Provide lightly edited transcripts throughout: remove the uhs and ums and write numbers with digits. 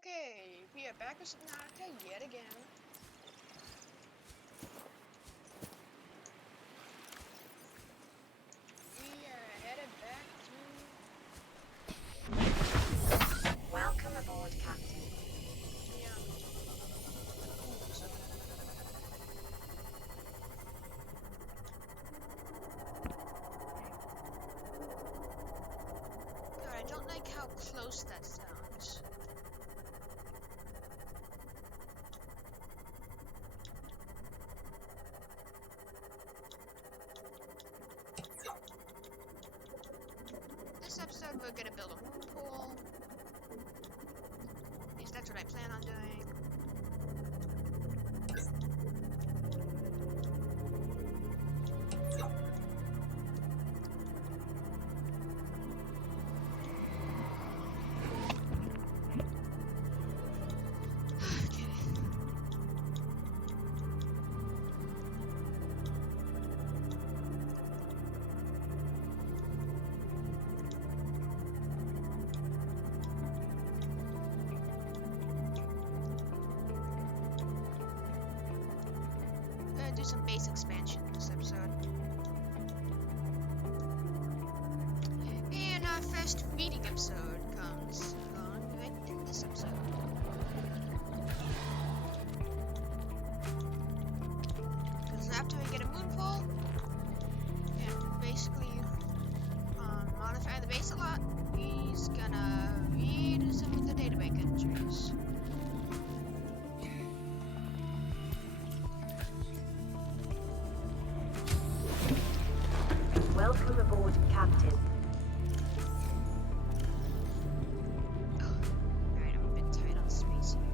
Okay, we are back with Subnautica yet again. We are headed back to... Welcome aboard, Captain. Yeah. God, I don't like how close that sounds. This episode we're gonna build a moon pool. At least that's what I plan on doing. Okay. I'm gonna do some base expansion this episode. And our first reading episode comes on right in this episode. Because after we get a moon pool and basically modify the base a lot, he's gonna read some of the databank entries. Welcome aboard, Captain. Alright, I'm a bit tight on space here.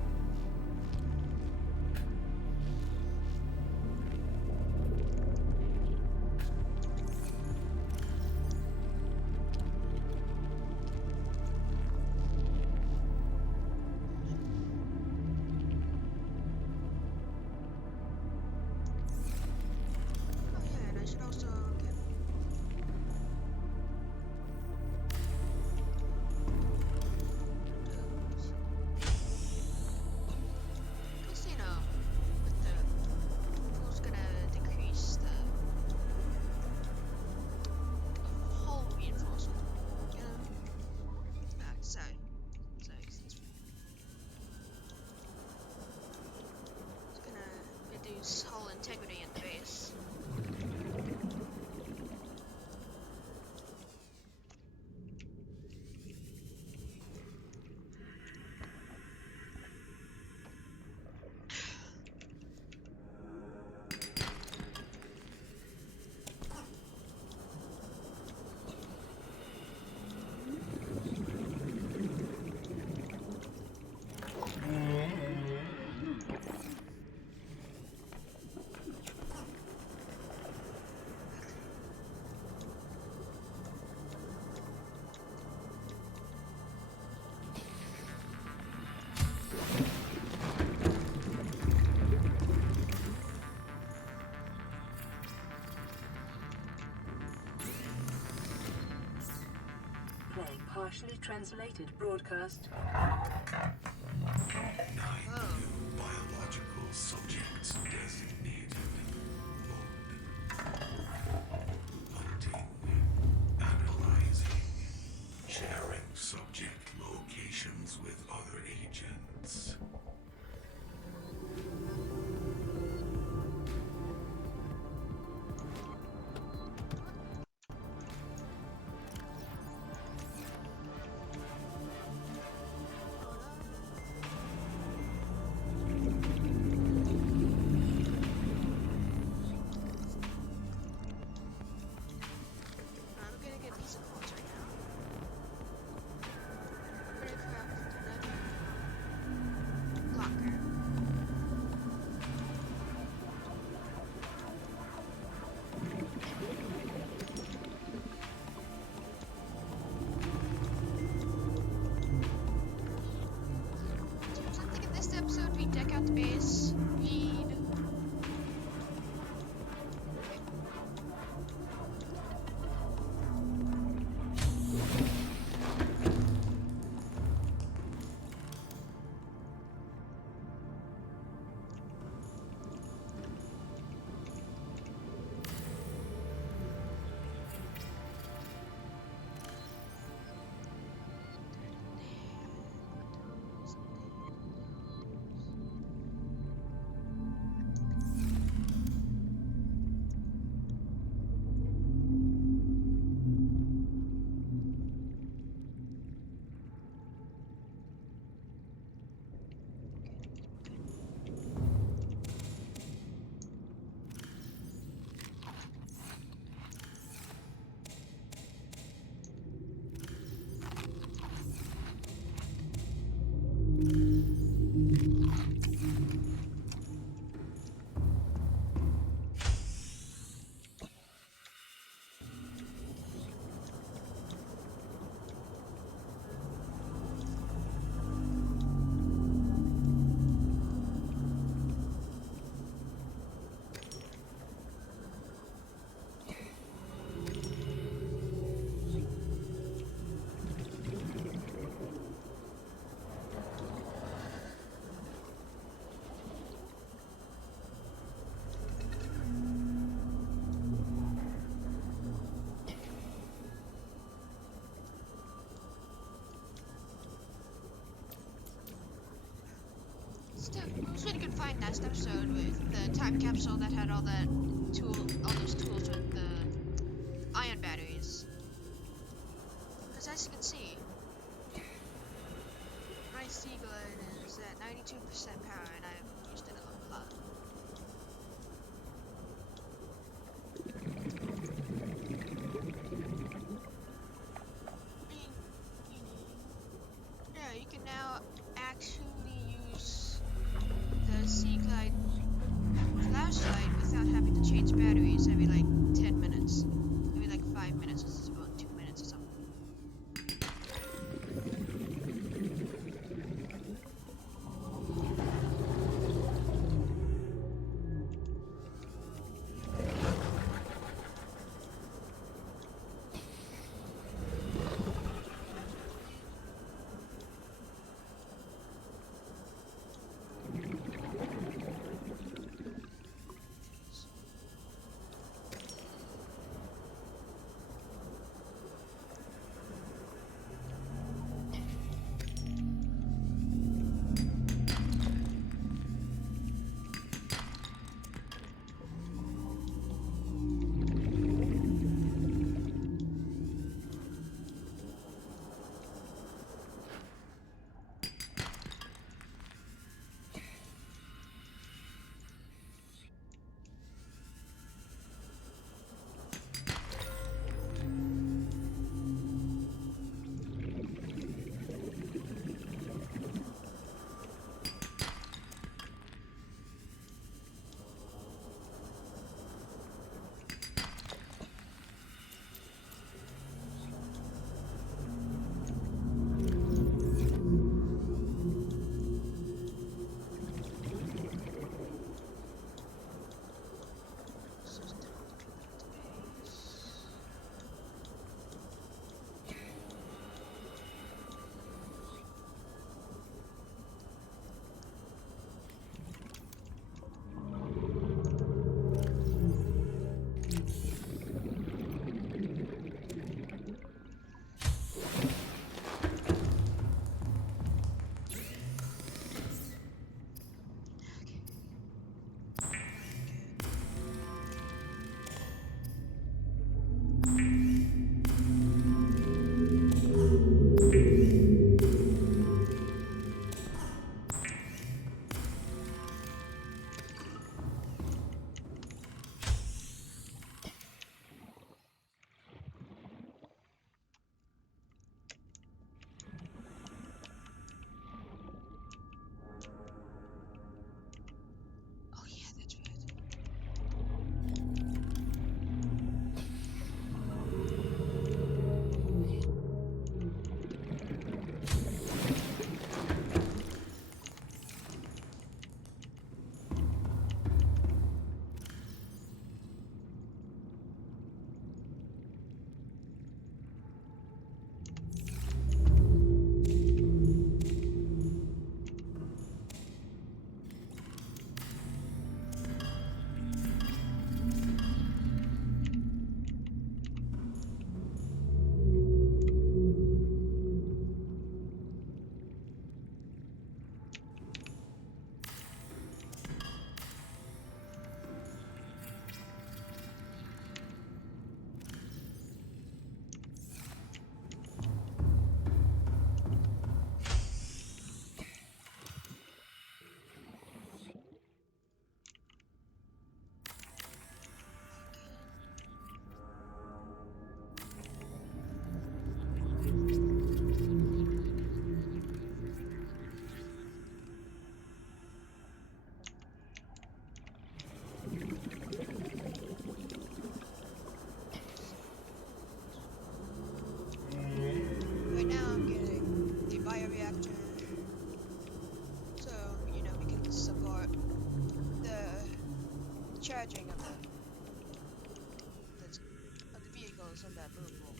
Oh yeah, and I should also get... Because, you know, with the pool's gonna decrease the hull reinforcement. You know? Sorry. It's gonna reduce hull integrity in the base. Playing partially translated broadcast. 9 new biological subjects designated. Hunting, analyzing, sharing subject locations with other agents. I'm gonna get visa codes right now. Aircraft locker. So I'm thinking this episode we deck out the base, read. was really good find last episode with the time capsule that had all those tools with the ion batteries. Because as you can see, my Seaglide is at 92% power and I've used it a lot. Yeah, you can now actually use the Seaglide flashlight without having to change batteries every like 10 minutes. Maybe like 5 minutes, this is about 2 minutes or something. Oh yeah, that's right. Right now I'm getting the bioreactor, so you know we can support the charging of the vehicles on that moon pool.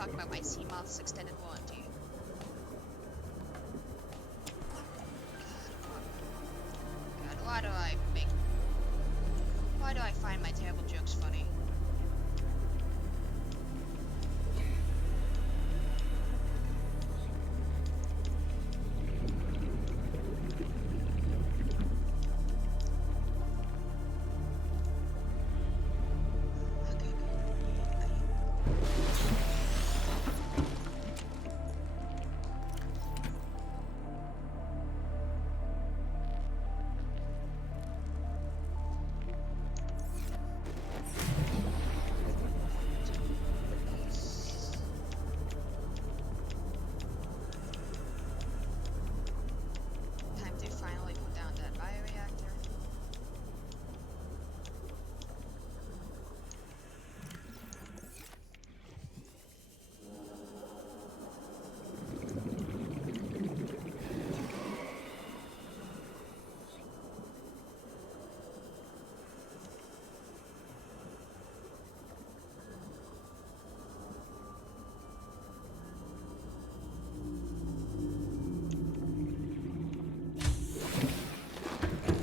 talking about my sea moth's extended warranty. God, why do I find my terrible jokes funny? Time to finally put down that bioreactor.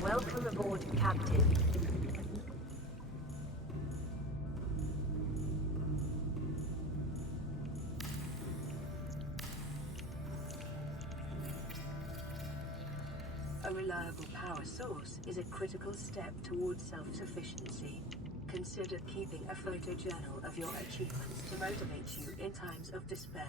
Welcome aboard, Captain. A reliable power source is a critical step towards self-sufficiency. Consider keeping a photojournal of your achievements to motivate you in times of despair.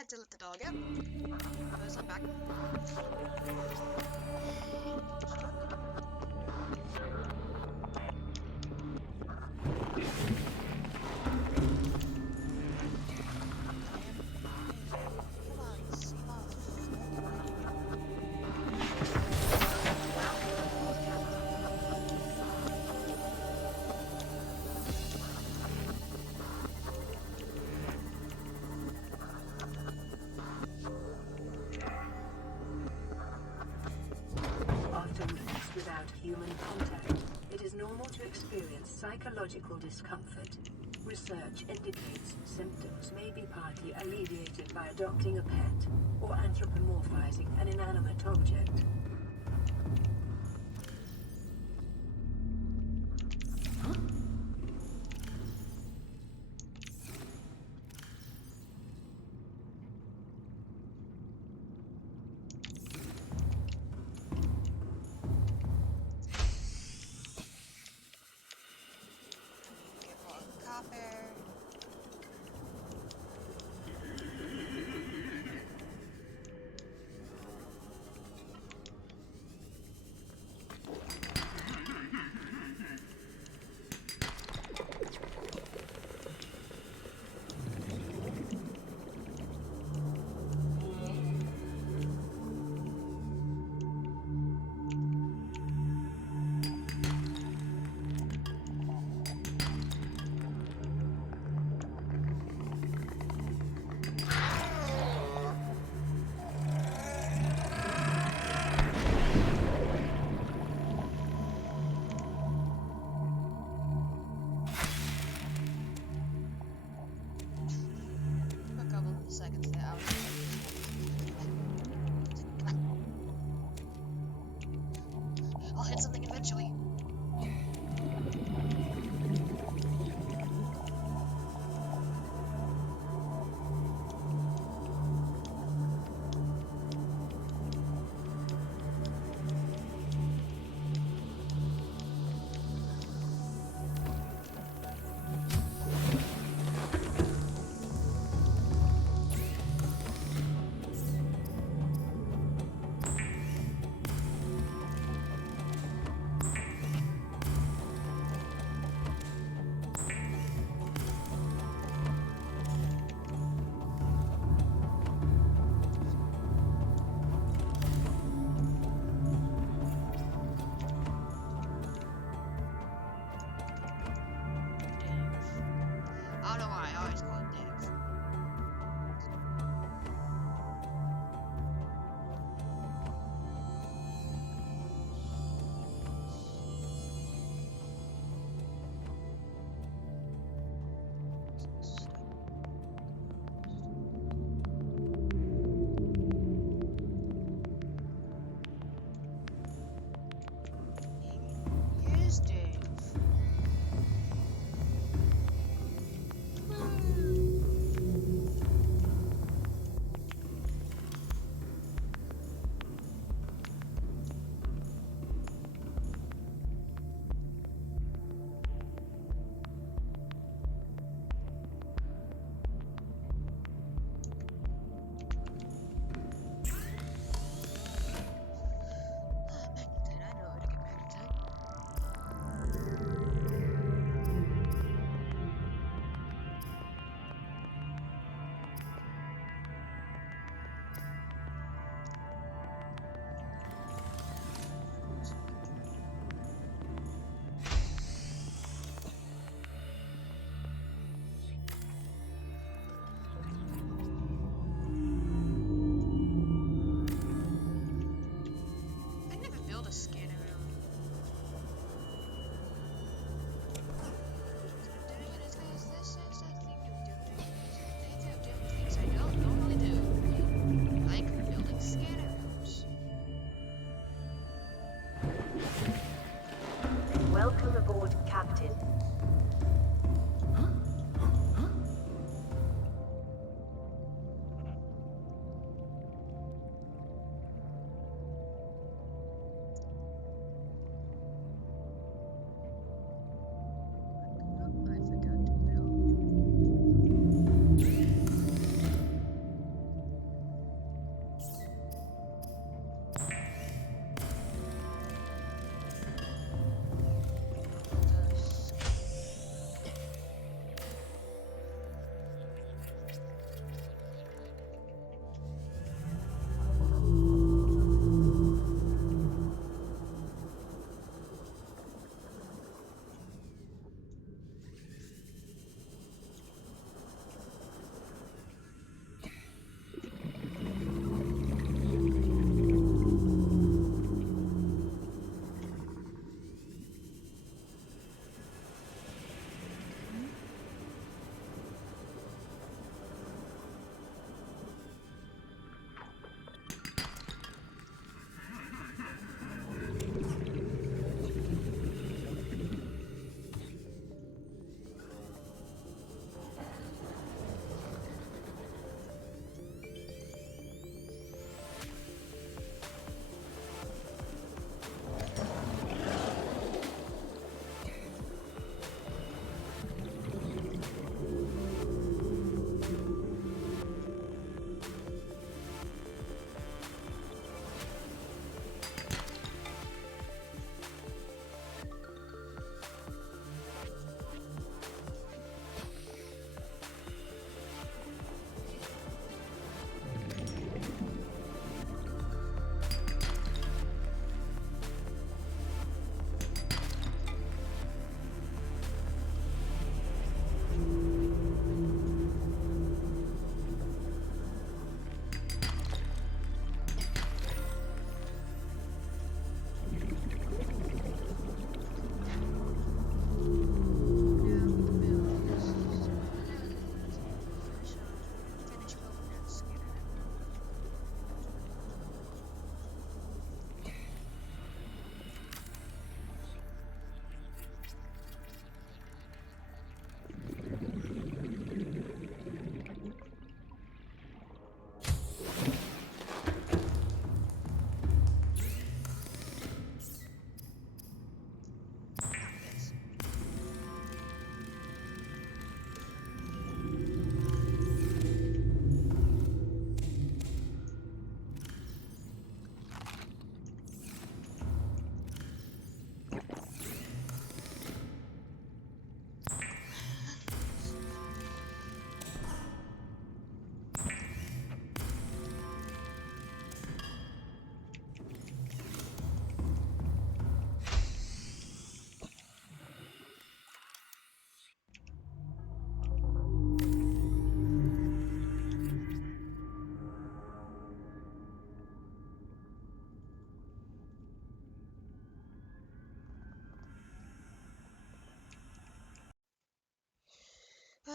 Had to let the dog out. Anyways, I'm back. Come on, sloth. After weeks without human contact, it is normal to experience psychological discomfort. Research indicates symptoms may be partly alleviated by adopting a pet or anthropomorphizing an inanimate object. Get more copper.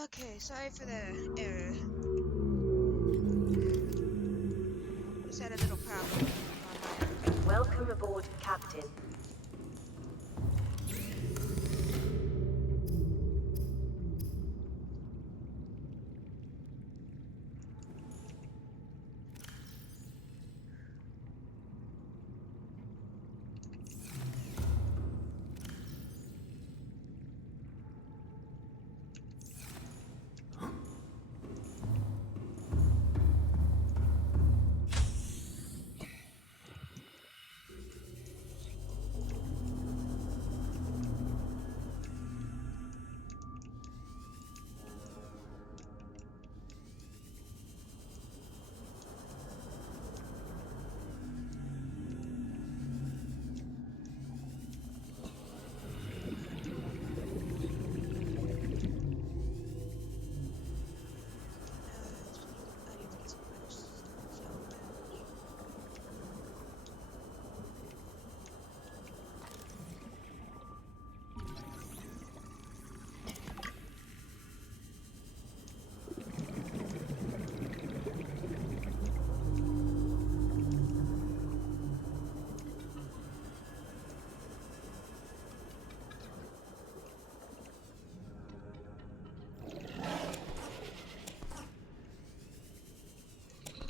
Okay, sorry for the error. Just had a little problem on my end. Welcome aboard, Captain. I need to get some better sound damage.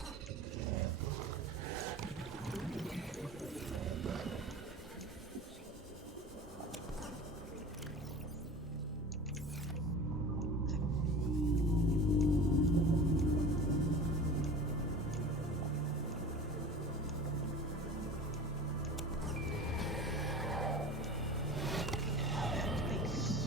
Back to base.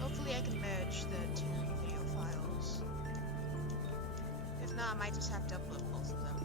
Hopefully I can merge the two video files. If not, I might just have to upload both of them.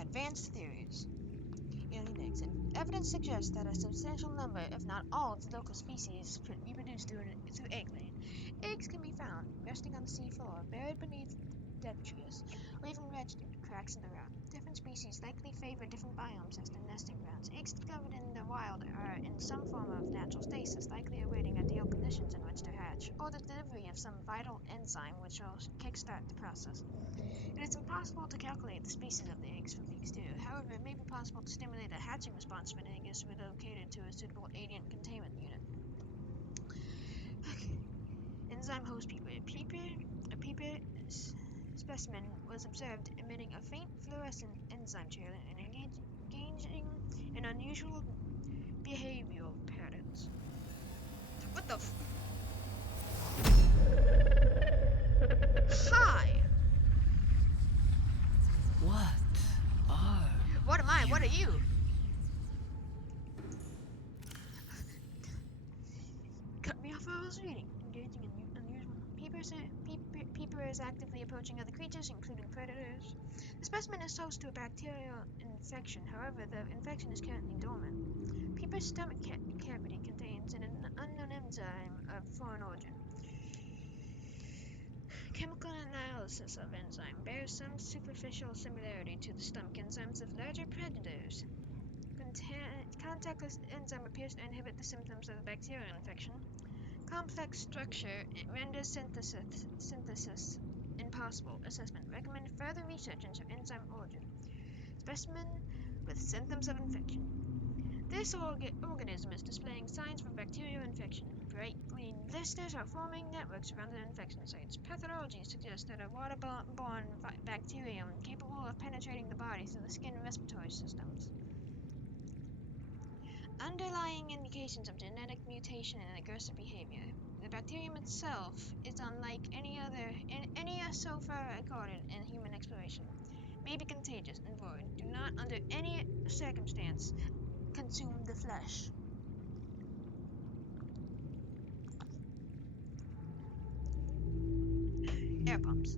Advanced theories. Alien eggs. Evidence suggests that a substantial number, if not all, of the local species reproduce through egg laying. Eggs can be found resting on the sea floor, buried beneath detritus, or even wedged into cracks in the rock. Different species likely favor different biomes as their nesting grounds. Eggs discovered in the wild are in some form of natural stasis, likely awaiting ideal conditions in which to hatch, or the delivery of some vital enzyme which will kickstart the process. It is impossible to calculate the species of the eggs from the exterior. However, it may be possible to stimulate a hatching response when an egg is relocated to a suitable alien containment unit. Okay. Enzyme host peeper. A peeper specimen was observed emitting a faint fluorescent enzyme trail and engaging in unusual behavioral patterns. What the Hi! What are What am I? What are you? Cut me off while I was reading. Engaging in unusual. Peeper is actively approaching other creatures, including predators. The specimen is host to a bacterial infection. However, the infection is currently dormant. Peeper's stomach cavity contains an unknown enzyme of foreign origin. Chemical analysis of enzyme bears some superficial similarity to the stomach enzymes of larger predators. Contactless enzyme appears to inhibit the symptoms of the bacterial infection. Complex structure renders synthesis impossible. Assessment. Recommend further research into enzyme origin. Specimen with symptoms of infection. This organism is displaying signs of bacterial infection. Bright green blisters are forming networks around the infection sites. Pathology suggests that a waterborne bacterium capable of penetrating the body through the skin and respiratory systems. Underlying indications of genetic mutation and aggressive behavior. The bacterium itself is unlike any so far recorded in human exploration. May be contagious and void. Do not, under any circumstance, consume the flesh. Air pumps.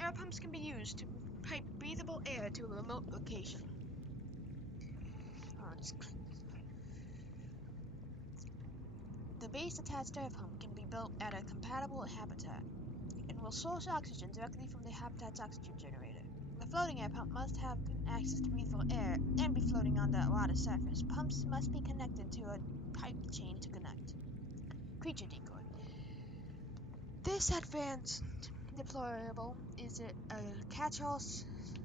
Air pumps can be used to pipe breathable air to a remote location. The base-attached air pump can be built at a compatible habitat. It will source oxygen directly from the habitat's oxygen generator. The floating air pump must have access to breathable air and be floating on the water's surface. Pumps must be connected to a pipe chain to connect. Creature decoy. This advanced deployable is a catch-all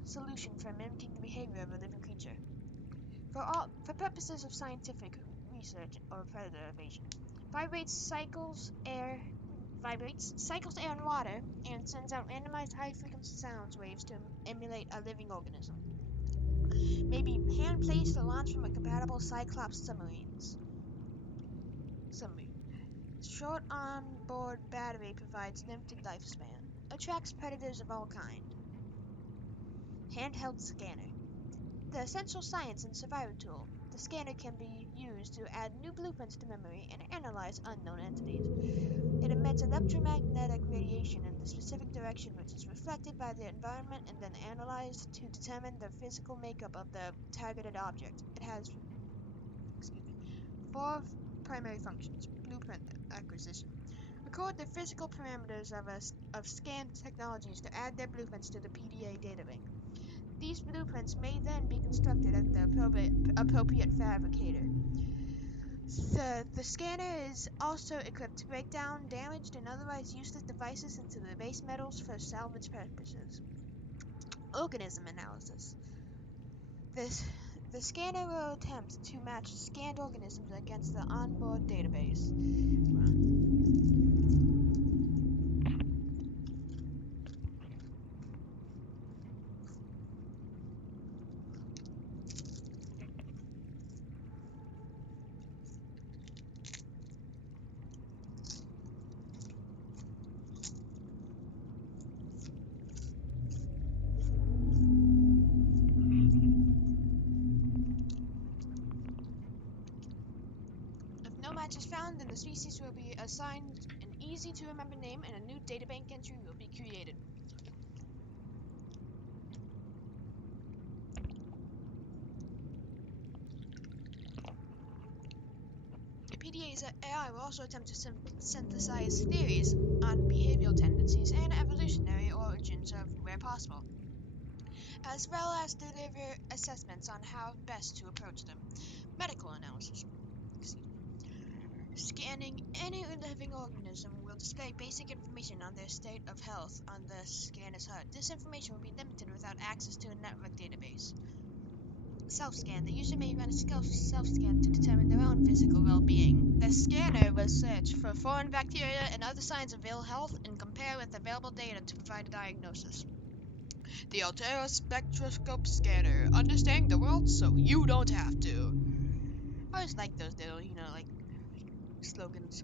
solution for mimicking the behavior of a living creature. For purposes of scientific research or predator evasion. Vibrates, cycles air and water, and sends out randomized high-frequency sound waves to emulate a living organism. May be hand-placed or launched from a compatible Cyclops submarine. Short on-board battery provides limited lifespan. Attracts predators of all kinds. Handheld scanner. The essential science and survival tool. The scanner can be used to add new blueprints to memory and analyze unknown entities. It emits electromagnetic radiation in the specific direction which is reflected by the environment and then analyzed to determine the physical makeup of the targeted object. It has 4 primary functions. Blueprint acquisition. Record the physical parameters of scanned technologies to add their blueprints to the PDA databank. These blueprints may then be constructed at the appropriate fabricator. The scanner is also equipped to break down damaged and otherwise useless devices into the base metals for salvage purposes. Organism analysis. The scanner will attempt to match scanned organisms against the onboard database. If no match is found, then the species will be assigned an easy-to-remember name and a new databank entry will be created. Today's AI will also attempt to synthesize theories on behavioral tendencies and evolutionary origins of where possible, as well as deliver assessments on how best to approach them. Medical analysis. Scanning any living organism will display basic information on their state of health on the scanner's HUD. This information will be limited without access to a network database. Self-scan. The user may run a self-scan to determine their own physical well-being. The scanner will search for foreign bacteria and other signs of ill health and compare with available data to provide a diagnosis. The Altera Spectroscope Scanner. Understanding the world so you don't have to. I always like those little, like slogans.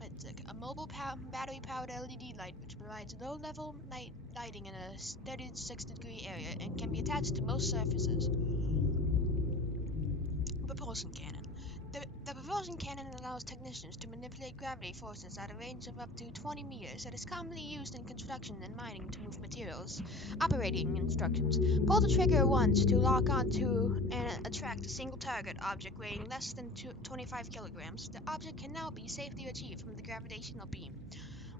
It's like a mobile battery-powered LED light which provides low-level lighting in a steady 6-degree area and can be attached to most surfaces. Propulsion cannon. The propulsion cannon allows technicians to manipulate gravity forces at a range of up to 20 meters. It is commonly used in construction and mining to move materials. Operating instructions. Pull the trigger once to lock onto and attract a single target object weighing less than 25 kilograms. The object can now be safely retrieved from the gravitational beam.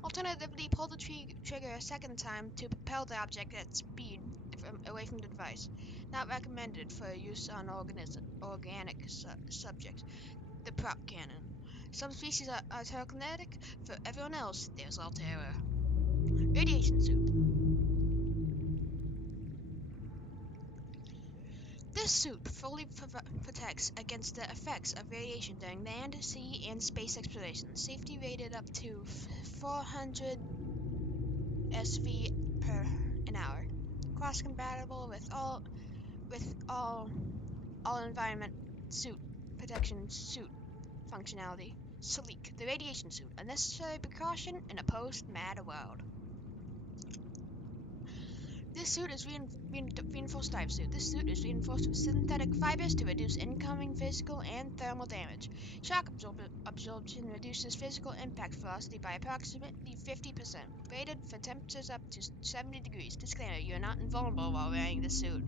Alternatively, pull the trigger a second time to propel the object at speed away from the device. Not recommended for use on organic subjects. The prop cannon. Some species are telekinetic. For everyone else, there's Altera. Radiation suit. This suit fully protects against the effects of radiation during land, sea, and space exploration. Safety rated up to 400 SV per an hour. Cross compatible with all environment suit protection suit functionality. Sleek, the radiation suit, a necessary precaution in a post-mad world. This suit is reinforced dive suit. This suit is reinforced with synthetic fibers to reduce incoming physical and thermal damage. Shock absorption reduces physical impact velocity by approximately 50%. Rated for temperatures up to 70 degrees. Disclaimer, you're not invulnerable while wearing this suit.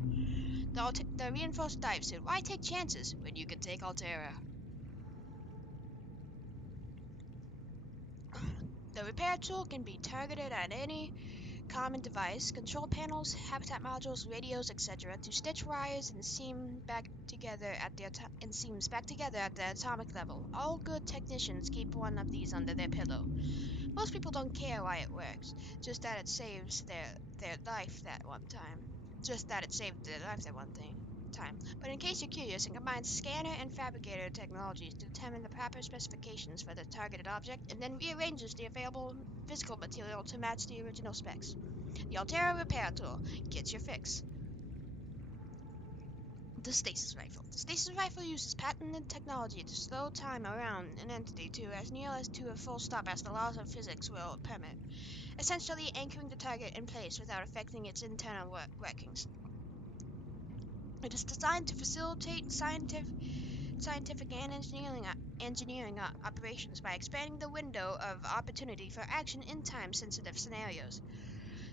The reinforced dive suit. Why take chances when you can take Altera? The repair tool can be targeted at any common device, control panels, habitat modules, radios, etc. to stitch wires and seams back together at the atomic level. All good technicians keep one of these under their pillow. Most people don't care why it works, just that it saves their life that one time. But in case you're curious, it combines scanner and fabricator technologies to determine the proper specifications for the targeted object and then rearranges the available physical material to match the original specs. The Altera Repair Tool gets your fix. The Stasis Rifle. The Stasis Rifle uses patented technology to slow time around an entity to as near as to a full stop as the laws of physics will permit, essentially anchoring the target in place without affecting its internal workings. It is designed to facilitate scientific and engineering operations by expanding the window of opportunity for action in time-sensitive scenarios.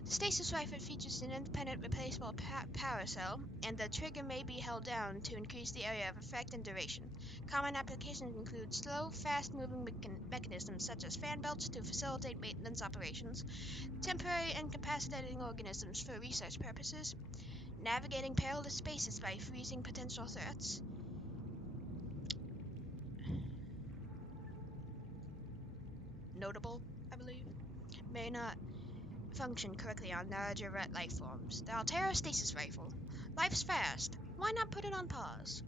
The stasis rifle features an independent replaceable power cell, and the trigger may be held down to increase the area of effect and duration. Common applications include slow, fast-moving mechanisms such as fan belts to facilitate maintenance operations, temporary incapacitating organisms for research purposes, navigating perilous spaces by freezing potential threats. Notable, I believe, may not function correctly on larger red life forms. The Altera Stasis Rifle. Life's fast. Why not put it on pause?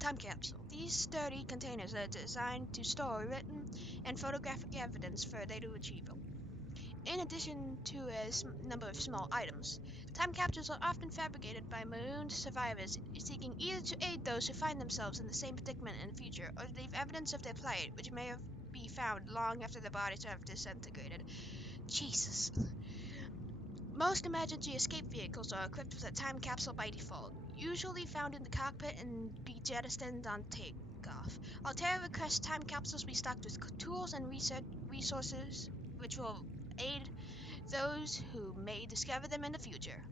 Time capsule. These sturdy containers are designed to store written and photographic evidence for later retrieval. In addition to a number of small items, time capsules are often fabricated by marooned survivors seeking either to aid those who find themselves in the same predicament in the future or to leave evidence of their plight, which may have be found long after their bodies have disintegrated. Jesus. Most emergency escape vehicles are equipped with a time capsule by default, usually found in the cockpit and be jettisoned on takeoff. Altera requests time capsules be stocked with tools and resources which will aid those who may discover them in the future.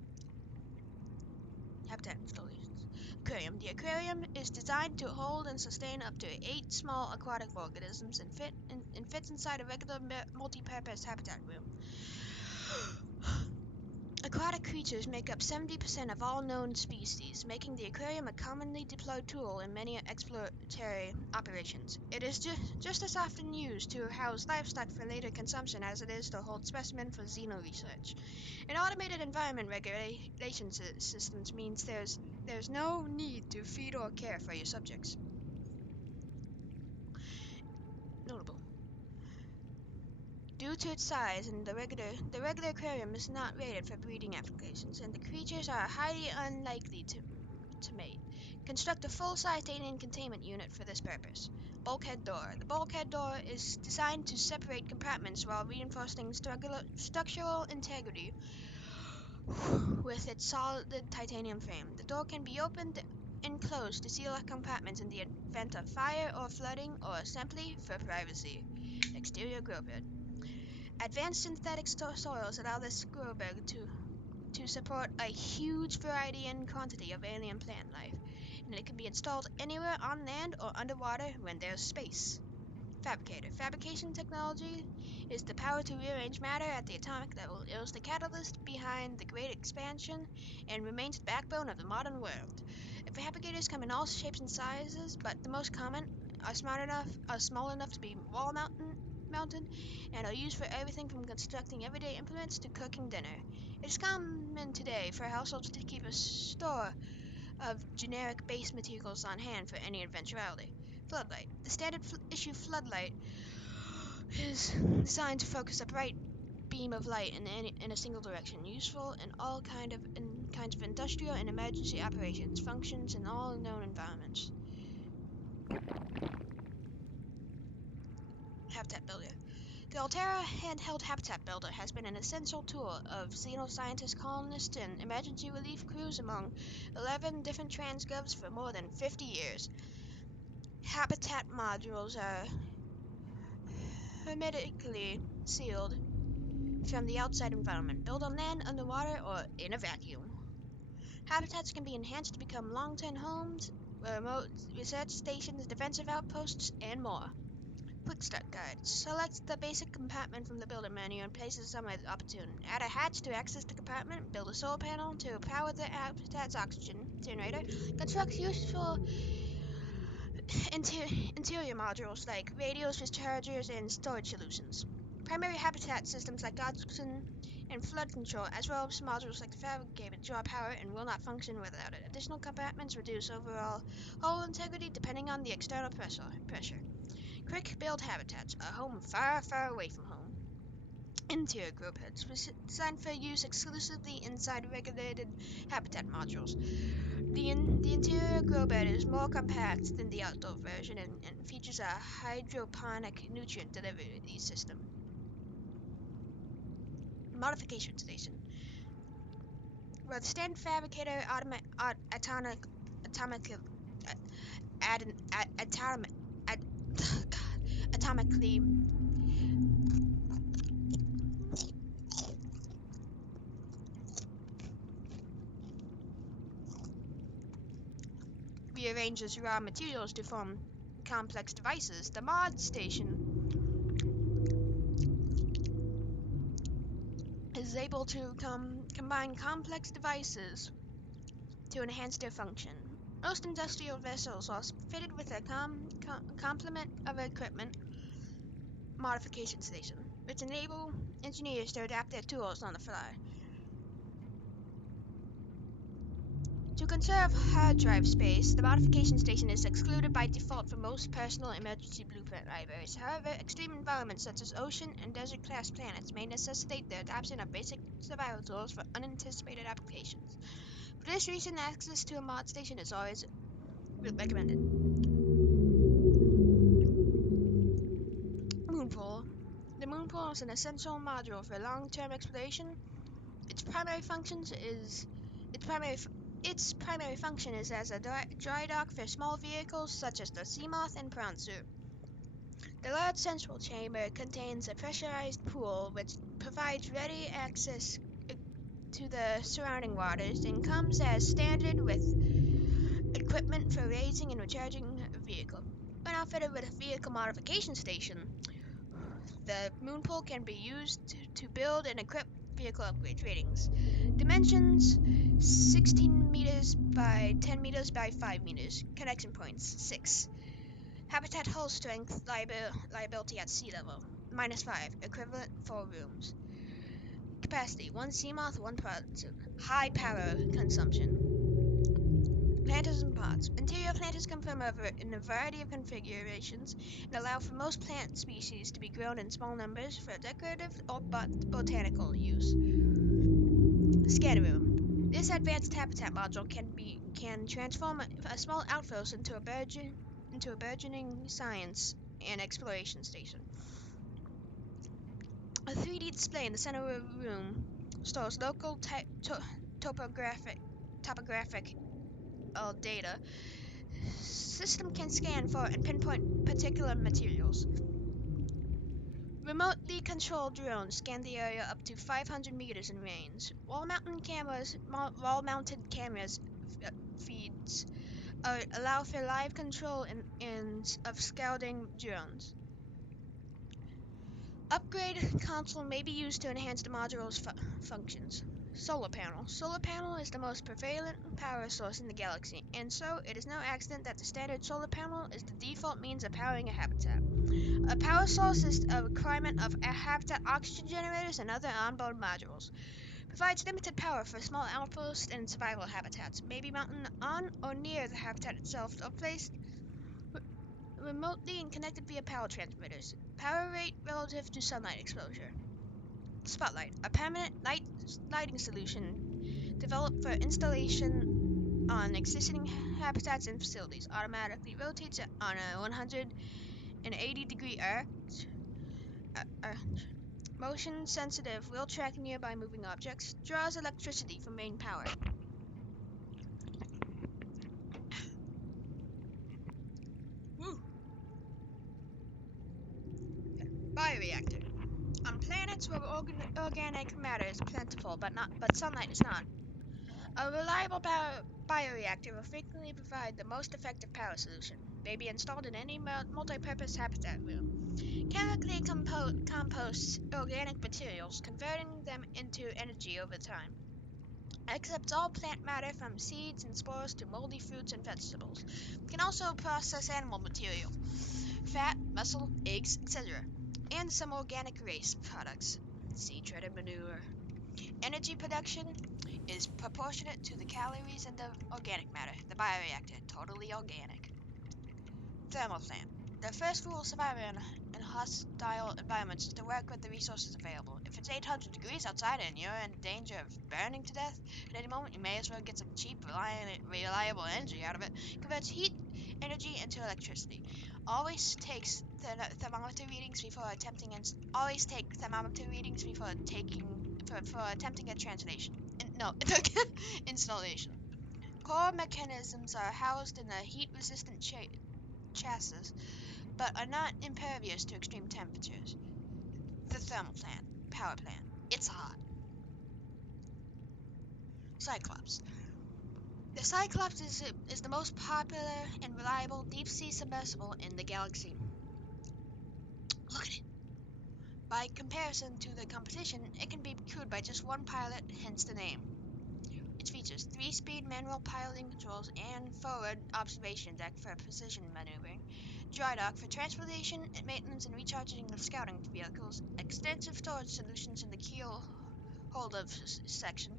Habitat installations. aquarium. The aquarium is designed to hold and sustain up to 8 small aquatic organisms and fits inside a regular multi-purpose habitat room. Aquatic creatures make up 70% of all known species, making the aquarium a commonly deployed tool in many exploratory operations. It is just as often used to house livestock for later consumption as it is to hold specimens for xeno research. An automated environment regulation systems means there's no need to feed or care for your subjects. Notable. Due to its size, and the regular aquarium is not rated for breeding applications, and the creatures are highly unlikely to mate. Construct a full-size alien containment unit for this purpose. Bulkhead door. The bulkhead door is designed to separate compartments while reinforcing structural integrity with its solid titanium frame. The door can be opened and closed to seal off compartments in the event of fire or flooding, or simply for privacy. Exterior grow bed. Advanced synthetic soils allow this grow bed to support a huge variety and quantity of alien plant life, and it can be installed anywhere on land or underwater when there's space. Fabricator. Fabrication technology is the power to rearrange matter at the atomic level. It was the catalyst behind the Great Expansion and remains the backbone of the modern world. Fabricators come in all shapes and sizes, but the most common are small enough to be wall mounted, and are used for everything from constructing everyday implements to cooking dinner. It is common today for households to keep a store of generic base materials on hand for any eventuality. Floodlight. The standard issue floodlight is designed to focus a bright beam of light in a single direction, useful in all kinds of industrial and emergency operations, functions in all known environments. Habitat Builder. The Altera handheld habitat builder has been an essential tool of xenoscientist colonists and emergency relief crews among 11 different transgovs for more than 50 years. Habitat modules are hermetically sealed from the outside environment, built on land, underwater, or in a vacuum. Habitats can be enhanced to become long-term homes, remote research stations, defensive outposts, and more. Quick Start Guide. Select the basic compartment from the builder menu and place it somewhere opportune. Add a hatch to access the compartment. Build a solar panel to power the habitat's oxygen generator. Construct useful interior modules like radios, dischargers, and storage solutions. Primary habitat systems like oxygen and flood control, as well as modules like the fabricator, draw power and will not function without it. Additional compartments reduce overall hull integrity depending on the external pressure. Quick build habitats, a home far, far away from home. Interior grow beds, designed for use exclusively inside regulated habitat modules. The interior grow bed is more compact than the outdoor version and features a hydroponic nutrient delivery system. Modification station. Where the standard fabricator atomically rearranges raw materials to form complex devices, the mod station is able to combine complex devices to enhance their function. Most industrial vessels are fitted with a complement of equipment modification station, which enable engineers to adapt their tools on the fly. To conserve hard drive space, the modification station is excluded by default from most personal emergency blueprint libraries. However, extreme environments such as ocean and desert-class planets may necessitate the adoption of basic survival tools for unanticipated applications. For this reason, access to a mod station is always recommended. Moonpool. The Moonpool is an essential module for long-term exploration. Its primary function is as a dry dock for small vehicles such as the Seamoth and Prancer. The large central chamber contains a pressurized pool which provides ready access to the surrounding waters and comes as standard with Equipment for raising and recharging a vehicle. When outfitted with a vehicle modification station, the moon pool can be used to build and equip vehicle upgrade ratings. Dimensions 16 meters by 10 meters by 5 meters. Connection points 6. Habitat hull strength liability at sea level -5, equivalent 4 rooms. Capacity 1 Seamoth, 1 prototype. High power consumption. Planters and pots. Interior planters come from in a variety of configurations and allow for most plant species to be grown in small numbers for decorative or botanical use. Scanner room. This advanced habitat module can transform a small outpost into a burgeoning science and exploration station. A 3D display in the center of the room stores local topographic data. System can scan for and pinpoint particular materials. Remotely controlled drones scan the area up to 500 meters in range. Wall-mounted cameras feeds allow for live control of scouting drones. Upgrade console may be used to enhance the module's functions. Solar panel. Solar panel is the most prevalent power source in the galaxy, and so it is no accident that the standard solar panel is the default means of powering a habitat. A power source is a requirement of habitat oxygen generators and other onboard modules. Provides limited power for small outposts and survival habitats. May be mounted on or near the habitat itself or placed remotely and connected via power transmitters. Power rate relative to sunlight exposure. Spotlight, a permanent lighting solution developed for installation on existing habitats and facilities. Automatically rotates on a 180-degree motion sensitive will track nearby moving objects. Draws electricity from main power. Woo. Bioreactor. On planets where organic matter is plentiful, but sunlight is not, a reliable bioreactor will frequently provide the most effective power solution. May be installed in any multi-purpose habitat room. Chemically composts organic materials, converting them into energy over time. Accepts all plant matter from seeds and spores to moldy fruits and vegetables. Can also process animal material, fat, muscle, eggs, etc., and some organic waste products. Seed treaded manure. Energy production is proportionate to the calories in the organic matter. The bioreactor, totally organic. Thermal plant. The first rule of survival in hostile environments is to work with the resources available. If it's 800 degrees outside and you're in danger of burning to death at any moment, you may as well get some cheap, reliable energy out of it. Converts heat energy into electricity. Always takes thermometer readings before attempting a translation. Installation. Core mechanisms are housed in a heat-resistant chassis, but are not impervious to extreme temperatures. The thermal plant, power plant. It's hot. Cyclops. The Cyclops is the most popular and reliable deep-sea submersible in the galaxy. Look at it. By comparison to the competition, it can be crewed by just one pilot, hence the name. It features 3-speed manual piloting controls and forward observation deck for precision maneuvering, dry dock for transportation, maintenance, and recharging of scouting vehicles, extensive storage solutions in the keel holder section,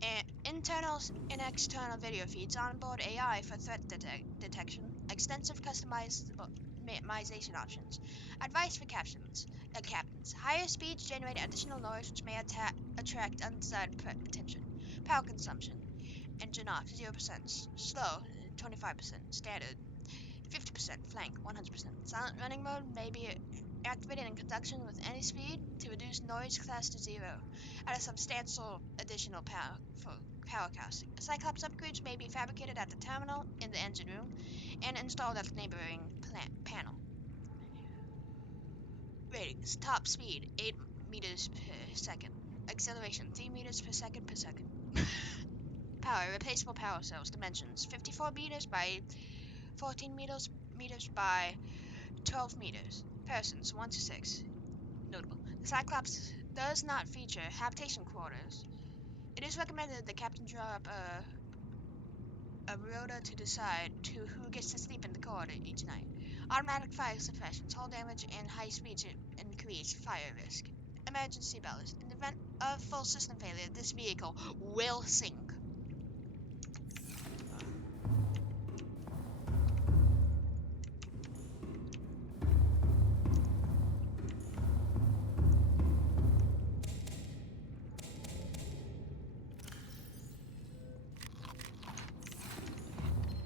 and internal and external video feeds, onboard AI for threat detection, extensive customization options. Advice for captains. Higher speeds generate additional noise which may attract undesired attention. Power consumption. Engine off 0%. Slow 25%. Standard 50%. Flank 100%. Silent running mode may be activated in conjunction with any speed to reduce noise class to 0 at a substantial additional power cost. Cyclops upgrades may be fabricated at the terminal in the engine room and installed at the neighboring panel. Ratings. Top speed 8 meters per second. Acceleration 3 meters per second per second. power, replaceable power cells. Dimensions: 54 meters by 14 meters by 12 meters. Persons 1 to 6. Notable: the Cyclops does not feature habitation quarters. It is recommended the captain draw up a rota to decide who gets to sleep in the corridor each night. Automatic fire suppression, hull damage, and high speeds increase fire risk. Emergency ballast. In the event of full system failure, this vehicle will sink.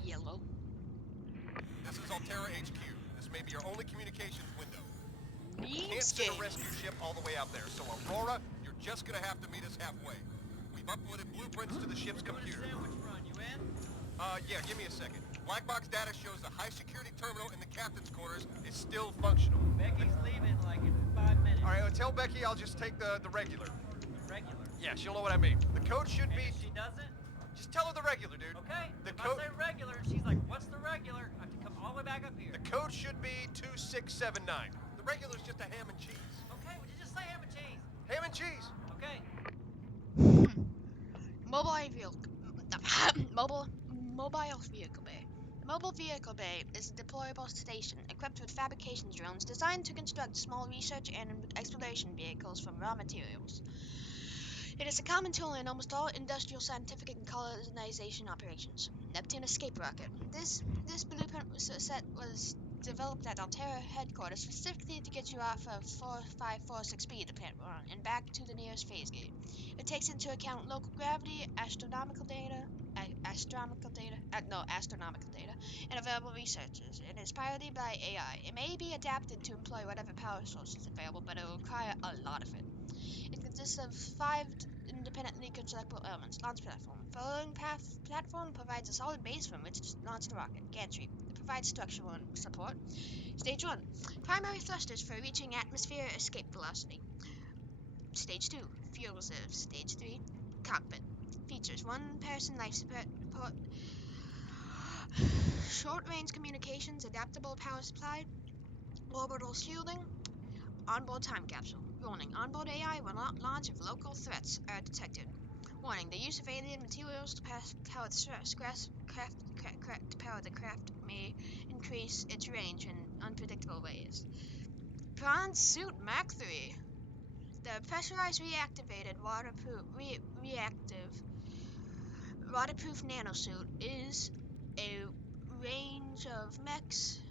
Yellow. This is Altera HQ. This may be your only communications window. Can't Needs send game. a rescue ship all the way out there, so Aurora, you're just gonna have to meet us halfway. We've uploaded blueprints to the ship's computer. Yeah, give me a second. Black box data shows the high security terminal in the captain's quarters is still functional. Becky's leaving like in 5 minutes. All right, tell Becky I'll just take the regular. Regular. Yeah, she'll know what I mean. The code should And be... if she doesn't, Just tell her the regular, dude. okay. The If code... I say regular, and she's like, what's the regular? I have to come all the way back up here. The code should be 2679. The regular's just a ham and cheese. Okay, would you just say ham and cheese? Ham and cheese. Okay. Mobile vehicle. Mobile vehicle bay. The mobile vehicle bay is a deployable station equipped with fabrication drones designed to construct small research and exploration vehicles from raw materials. It is a common tool in almost all industrial, scientific, and colonization operations. Neptune escape rocket. This blueprint was developed at Altera headquarters specifically to get you off of 4546B, the planet we're on, and back to the nearest phase gate. It takes into account local gravity, astronomical data, and available researches. It is piloted by AI. It may be adapted to employ whatever power source is available, but it will require a lot of it. It consists of 5 independently constructible elements. Launch platform. Following platform provides a solid base from which to launch the rocket. Gantry. It provides structural support. Stage 1. Primary thrusters for reaching atmosphere escape velocity. Stage 2. Fuel reserves. Stage 3. Cockpit. Features: 1-person life support, short-range communications, adaptable power supply, orbital shielding, onboard time capsule. Warning: onboard AI will not launch if local threats are detected. Warning: the use of alien materials to power the craft may increase its range in unpredictable ways. Prawn Suit Mach 3. The pressurized reactivated waterproof nanosuit is a range of mechs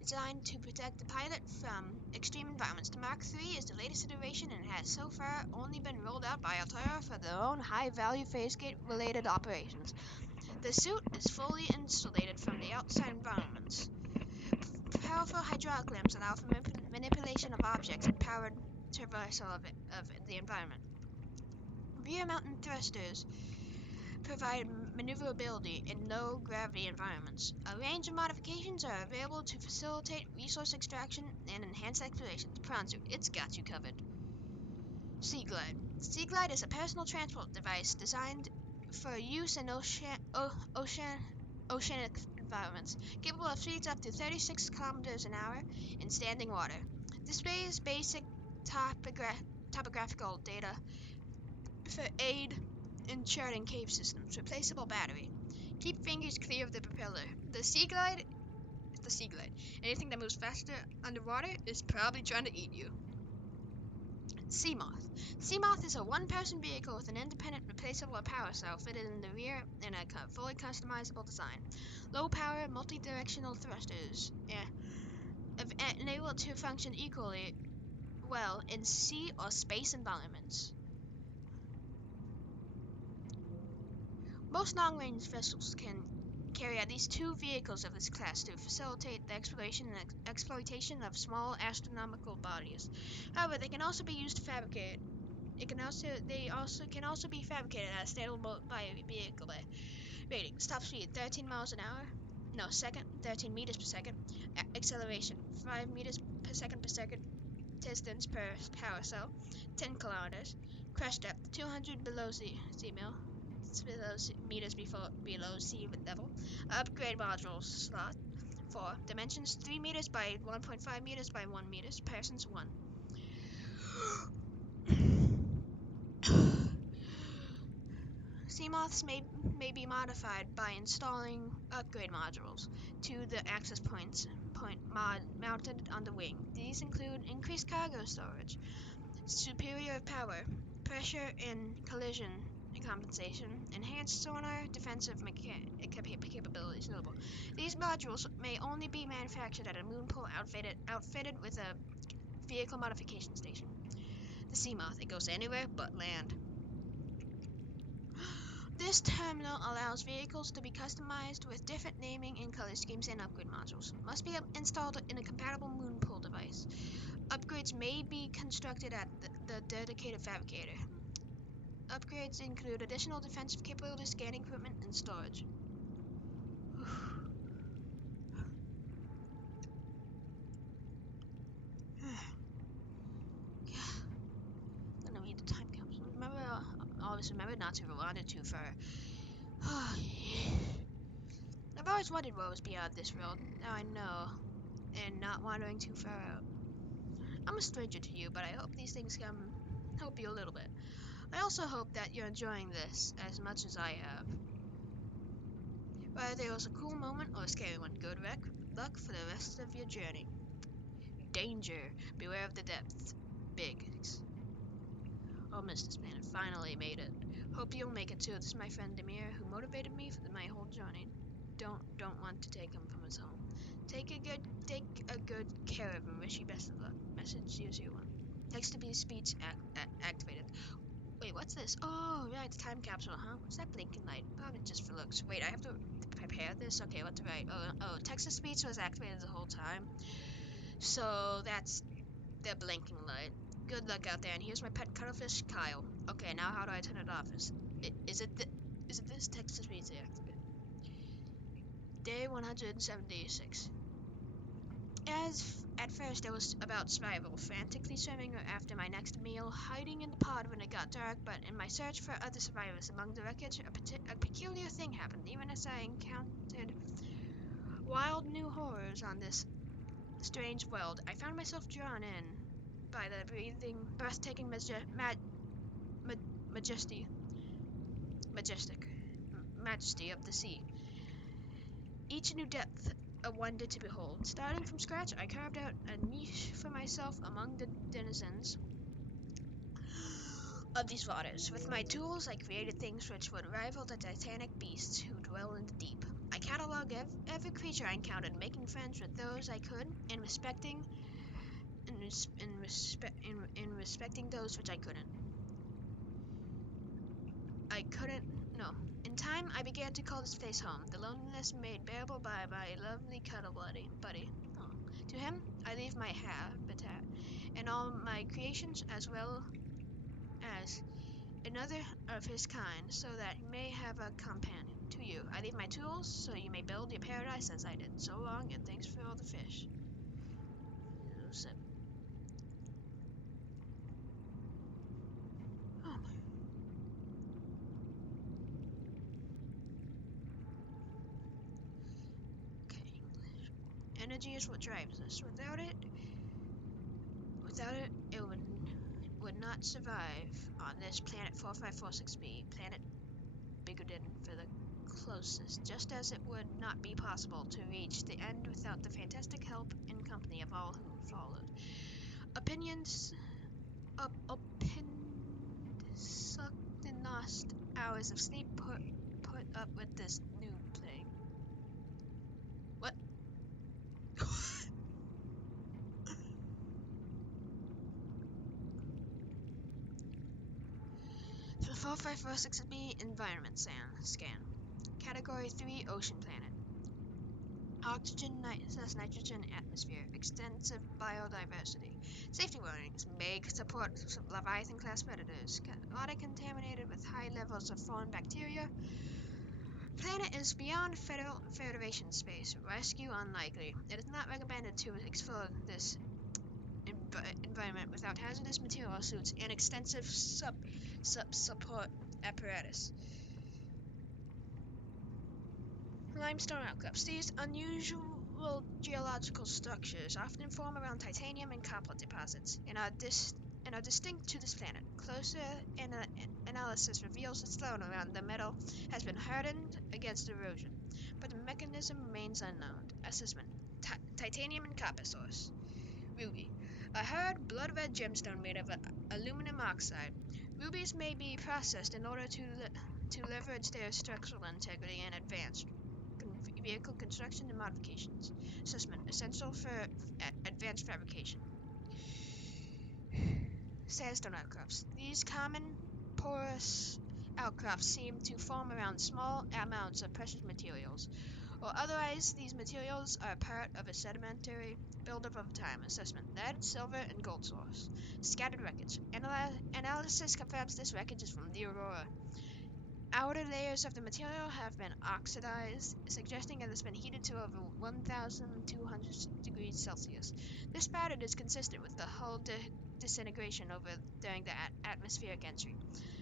designed to protect the pilot from extreme environments. The Mach 3 is the latest iteration and has so far only been rolled out by Altera for their own high-value phasegate-related operations. The suit is fully insulated from the outside environments. Powerful hydraulic limbs allow for manipulation of objects and powered traversal of the environment. Rear mountain thrusters provide maneuverability in low-gravity environments. A range of modifications are available to facilitate resource extraction and enhance exploration. Prawn Suit, it's got you covered. Sea Glide. Sea Glide is a personal transport device designed for use in oceanic environments, capable of speeds up to 36 kilometers an hour in standing water. Displays basic topographical data for aid in charting cave systems. Replaceable battery. Keep fingers clear of the propeller. The Sea Glide. Anything that moves faster underwater is probably trying to eat you. Seamoth. Seamoth is a 1-person vehicle with an independent replaceable power cell fitted in the rear and a fully customizable design. Low power, multi-directional thrusters enable it to function equally well in sea or space environments. Most long-range vessels can carry at least 2 vehicles of this class to facilitate the exploration and exploitation of small astronomical bodies. However, they can also be used to fabricate. They can also be fabricated as standalone by vehicle bay. Rating: top speed 13 miles an hour. No, second 13 meters per second. Acceleration 5 meters per second per second. Distance per power cell 10 kilometers. Crash depth 200 below sea meters below sea level. Upgrade module slot. 4. Dimensions 3 meters by 1.5 meters by 1 meters. Persons 1. Seamoths may be modified by installing upgrade modules to the access mounted on the wing. These include increased cargo storage, superior power, pressure and collision compensation, enhanced sonar defensive capabilities. Notable. These modules may only be manufactured at a moonpool outfitted with a vehicle modification station. The Seamoth. It goes anywhere but land. This terminal allows vehicles to be customized with different naming and color schemes and upgrade modules. Must be installed in a compatible moonpool device. Upgrades may be constructed at the dedicated fabricator. Upgrades include additional defensive capabilities, scanning equipment, and storage. I'm gonna read the time capsule. Always remember not to wander too far. I've always wondered what was beyond this world. Now I know, and not wandering too far out. I'm a stranger to you, but I hope these things can help you a little bit. I also hope that you're enjoying this as much as I have. Whether it was a cool moment or a scary one, good luck for the rest of your journey. Danger, beware of the depth. Biggs. Oh, Mr. Spanner finally made it. Hope you'll make it too. This is my friend Demir, who motivated me for my whole journey. Don't want to take him from his home. Take a good care of him. Wish you best of luck. Message 001. Text to be speech activated. Wait, what's this? Oh, right, the time capsule, huh? What's that blinking light? Probably just for looks. Wait, I have to prepare this? Okay, what to write? Oh, text to speech was activated the whole time. So that's the blinking light. Good luck out there, and here's my pet cuttlefish, Kyle. Okay, now how do I turn it off? Is it this text to speech activated? Day 176. At first it was about survival, frantically swimming after my next meal, hiding in the pod when it got dark, but in my search for other survivors among the wreckage, a peculiar thing happened. Even as I encountered wild new horrors on this strange world, I found myself drawn in by the breathtaking majesty of the sea. Each new depth a wonder to behold. Starting from scratch, I carved out a niche for myself among the denizens of these waters. With my tools, I created things which would rival the titanic beasts who dwell in the deep. I cataloged every creature I encountered, making friends with those I could, and respecting those which I couldn't. No. In time, I began to call this place home, the loneliness made bearable by my lovely cuddle buddy. Oh. To him, I leave my habitat and all my creations, as well as another of his kind, so that he may have a companion. To you, I leave my tools, so you may build your paradise as I did. So long, and thanks for all the fish. 07. Oh my. Okay, English. Energy is what drives us. Without it, it would not survive on this planet 4546b, planet Bigoden for the closest, just as it would not be possible to reach the end without the fantastic help and company of all who followed. Opinions sucked the lost hours of sleep put up with this new playing. What? For 4546b environment scan. Category 3 ocean planet. Oxygen, nitrogen atmosphere. Extensive biodiversity. Safety warnings. May support Leviathan class predators. Water contaminated with high levels of foreign bacteria. Planet is beyond Federation space. Rescue unlikely. It is not recommended to explore this environment without hazardous material suits and extensive support apparatus. Limestone outcrops. These unusual geological structures often form around titanium and copper deposits and are distinct to this planet. Closer analysis reveals that stone around the metal has been hardened against erosion, but the mechanism remains unknown. Assessment: titanium and copper source. Ruby, a hard, blood-red gemstone made of aluminum oxide. Rubies may be processed in order to leverage their structural integrity and advanced vehicle construction and modifications. Assessment: essential for advanced fabrication. Sandstone outcrops. These common porous outcrops seem to form around small amounts of precious materials, or otherwise these materials are part of a sedimentary buildup over time. Assessment: lead, silver, and gold source. Scattered wreckage. Analysis confirms this wreckage is from the Aurora. Outer layers of the material have been oxidized, suggesting it has been heated to over 1,200 degrees Celsius. This pattern is consistent with the hull disintegration over during the atmospheric entry.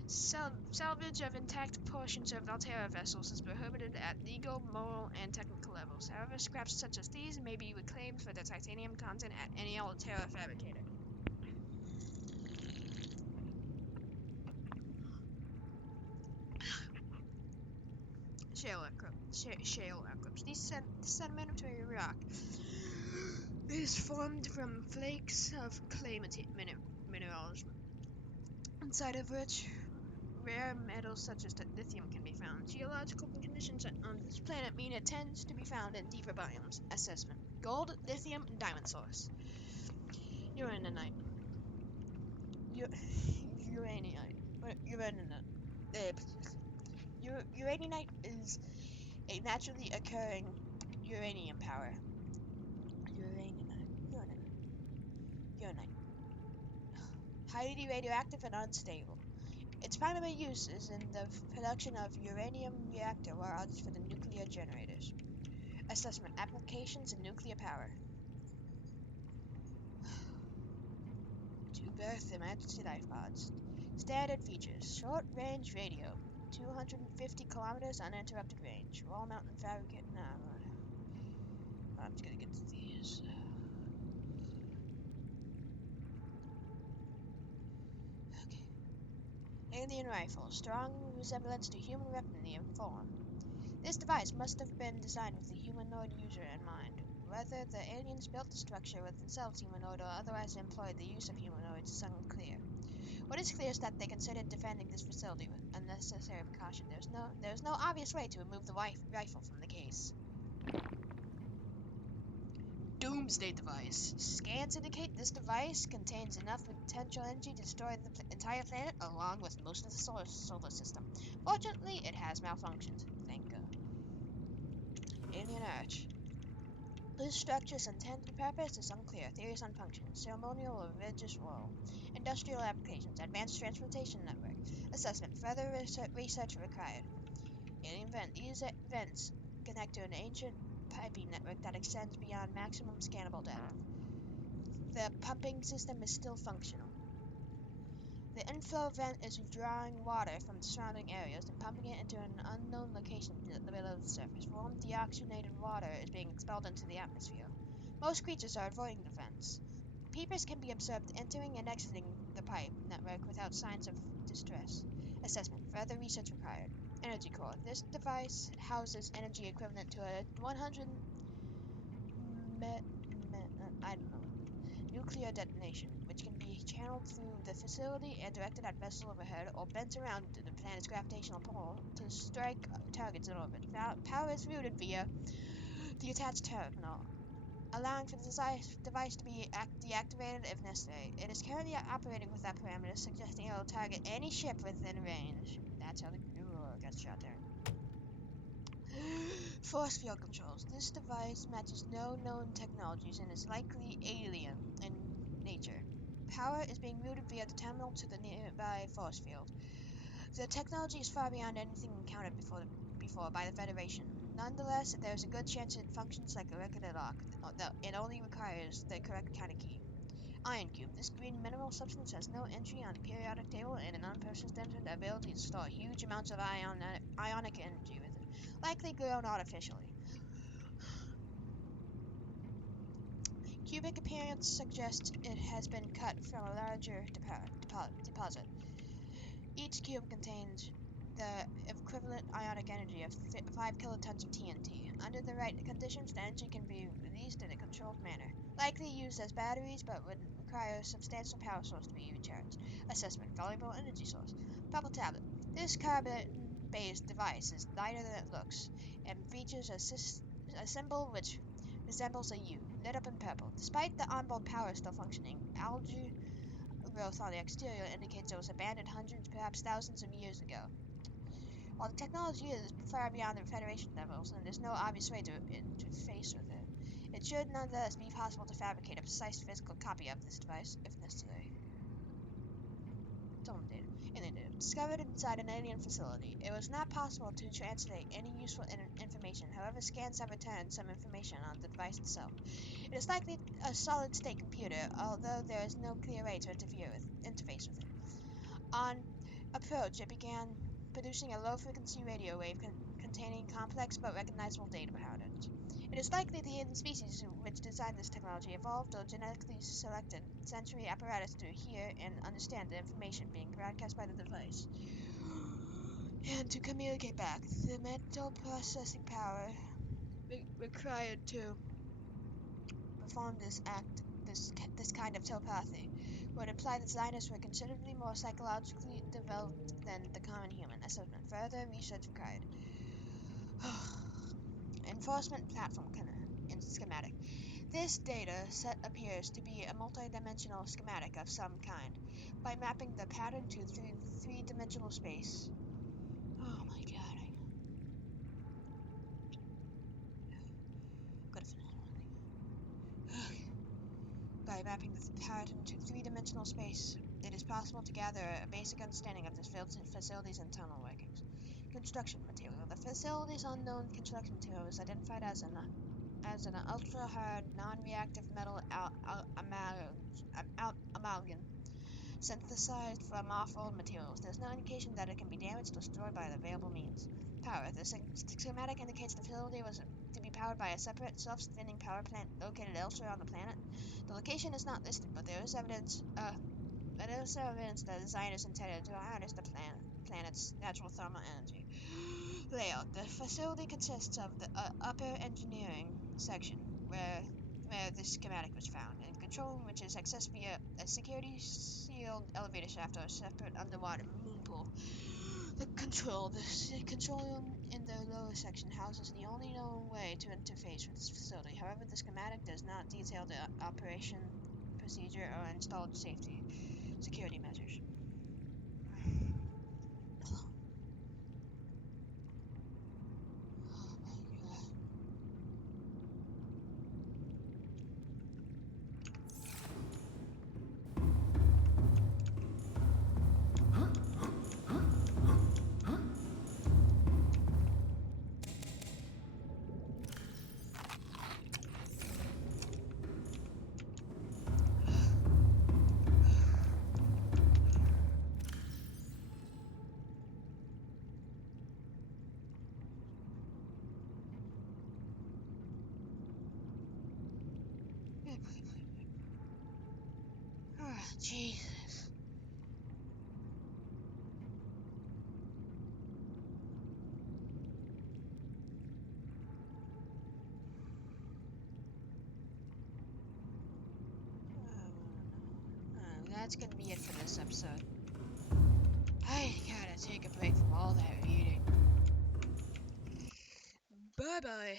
Salvage of intact portions of Altera vessels is prohibited at legal, moral, and technical levels. However, scraps such as these may be reclaimed for their titanium content at any Altera fabricator. Shale outcrops. This sedimentary rock is formed from flakes of clay minerals, inside of which rare metals such as lithium can be found. Geological conditions on this planet mean it tends to be found in deeper biomes. Assessment: gold, lithium, and diamond source. Uraninite. Uraninite is a naturally occurring uranium power. Uranite. Highly radioactive and unstable. Its primary use is in the production of uranium reactor, while others for the nuclear generators. Assessment: applications in nuclear power. To birth emergency life pods. Standard features: short range radio, 250 kilometers uninterrupted range. Wall mountain fabricate. No, I'm just gonna get to these. Okay. Alien rifle. Strong resemblance to human weaponry in form. This device must have been designed with the humanoid user in mind. Whether the aliens built the structure with themselves humanoid or otherwise employed the use of humanoids is unclear. What is clear is that they considered defending this facility with unnecessary precaution. There's no obvious way to remove the rifle from the case. Doomsday device. Scans indicate this device contains enough potential energy to destroy the entire planet along with most of the solar system. Fortunately, it has malfunctioned. Thank God. Alien Arch. This structure's intended purpose is unclear. Theories on function. Ceremonial or religious role. Industrial applications. Advanced transportation network. Assessment. Further research required. Alien vent. These vents connect to an ancient piping network that extends beyond maximum scannable depth. The pumping system is still functional. The inflow vent is drawing water from the surrounding areas and pumping it into an unknown location below the surface. Warm, deoxygenated water is being expelled into the atmosphere. Most creatures are avoiding the vents. Peepers can be observed entering and exiting the pipe network without signs of distress. Assessment. Further research required. Energy core. This device houses energy equivalent to a 100 I don't know. Nuclear detonation, which can be channeled through the facility and directed at vessels overhead or bent around the planet's gravitational pull to strike targets in orbit. Power is routed via the attached terminal, allowing for the device to be deactivated if necessary. It is currently operating without parameters, suggesting it will target any ship within range. That's how the Aurora got shot down. Force field controls. This device matches no known technologies and is likely alien in nature. Power is being routed via the terminal to the nearby force field. The technology is far beyond anything encountered before by the Federation. Nonetheless, there is a good chance it functions like a regular lock. It only requires the correct kind of key. Ion cube. This green mineral substance has no entry on the periodic table and an unprecedented ability to store huge amounts of ionic energy with it. likely grown artificially. Cubic appearance suggests it has been cut from a larger deposit. Each cube contains the equivalent ionic energy of 5 kilotons of TNT. Under the right conditions, the energy can be released in a controlled manner, likely used as batteries, but would require a substantial power source to be recharged. Assessment: valuable energy source. Purple tablet. This carbon-based device is lighter than it looks, and features a symbol which resembles a U, lit up in purple. Despite the onboard power still functioning, algae growth on the exterior indicates it was abandoned hundreds, perhaps thousands of years ago. While the technology is far beyond the Federation levels, and there's no obvious way to interface with it, it should nonetheless be possible to fabricate a precise physical copy of this device, if necessary. Tome data. Alien data. Discovered inside an alien facility. It was not possible to translate any useful information. However, scans have returned some information on the device itself. It is likely a solid-state computer, although there is no clear way to interface with it. On approach, it began producing a low-frequency radio wave containing complex but recognizable data patterns. It is likely the alien species which designed this technology evolved or genetically selected sensory apparatus to hear and understand the information being broadcast by the device, and to communicate back. The mental processing power required to perform this kind of telepathy would imply that designers were considerably more psychologically developed than the common human. Assessment: further research required. Enforcement platform in schematic. This data set appears to be a multi-dimensional schematic of some kind. By mapping the pattern to three-dimensional space. Oh my god, I'm gonna finish one thing. By mapping the pattern to three-dimensional space, it is possible to gather a basic understanding of this facility's internal workings. Construction material. The facility's unknown construction material is identified as an ultra-hard, non-reactive metal amalgam synthesized from off-world materials. There's no indication that it can be damaged or destroyed by the available means. Power. The schematic indicates the facility was to be powered by a separate, self-sustaining power plant located elsewhere on the planet. The location is not listed, but there is evidence that designers intended to harness the planet's natural thermal energy. Layout. The facility consists of the upper engineering section, where this schematic was found, and control room, which is accessed via a security-sealed elevator shaft or a separate underwater moon pool. The control room in the lower section houses the only known way to interface with this facility. However, the schematic does not detail the operation procedure or installed security measures. Oh my god. Oh, Jesus. That's gonna be it for this episode. I gotta take a break from all that reading. Bye bye.